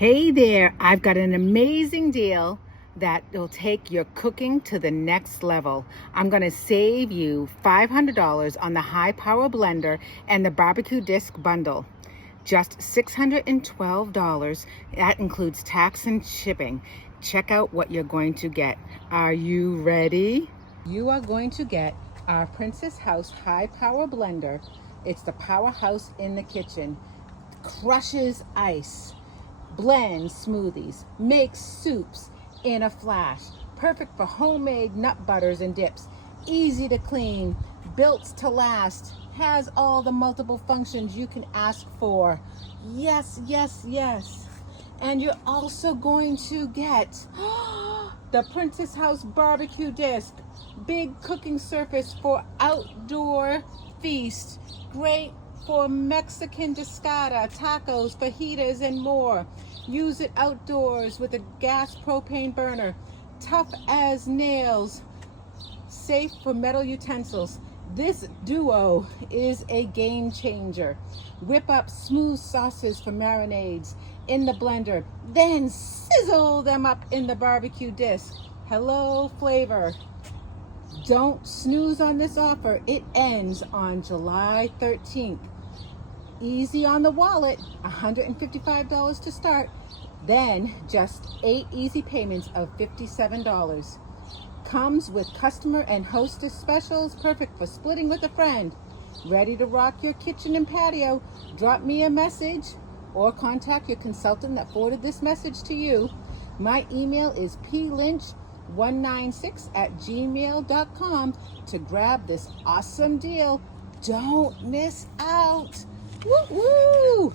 Hey there, I've got an amazing deal that will take your cooking to the next level. I'm going to save you $500 on the high power blender and the barbecue disc bundle. Just $612. That includes tax and shipping. Check out what you're going to get. Are you ready? You are going to get our Princess House high power blender. It's the Powerhouse in the kitchen. Crushes ice. Blends smoothies, makes soups in a flash. Perfect for homemade nut butters and dips. Easy to clean, built to last. Has all the multiple functions you can ask for. Yes, yes, yes. And you're also going to get the Princess House barbecue disc. Big cooking surface for outdoor feast. Great for Mexican discada, tacos, fajitas, and more. Use it outdoors with a gas propane burner. Tough as nails. Safe for metal utensils. This duo is a game changer. Whip up smooth sauces for marinades in the blender, then sizzle them up in the barbecue disc. Hello, flavor. Don't snooze on this offer. It ends on July 13th. Easy on the wallet, $155 to start, then just 8 easy payments of $57. Comes with customer and hostess specials, perfect for splitting with a friend. Ready to rock your kitchen and patio? Drop me a message or contact your consultant that forwarded this message to you. My email is plynch196@gmail.com to grab this awesome deal. Don't miss out. Woo woo!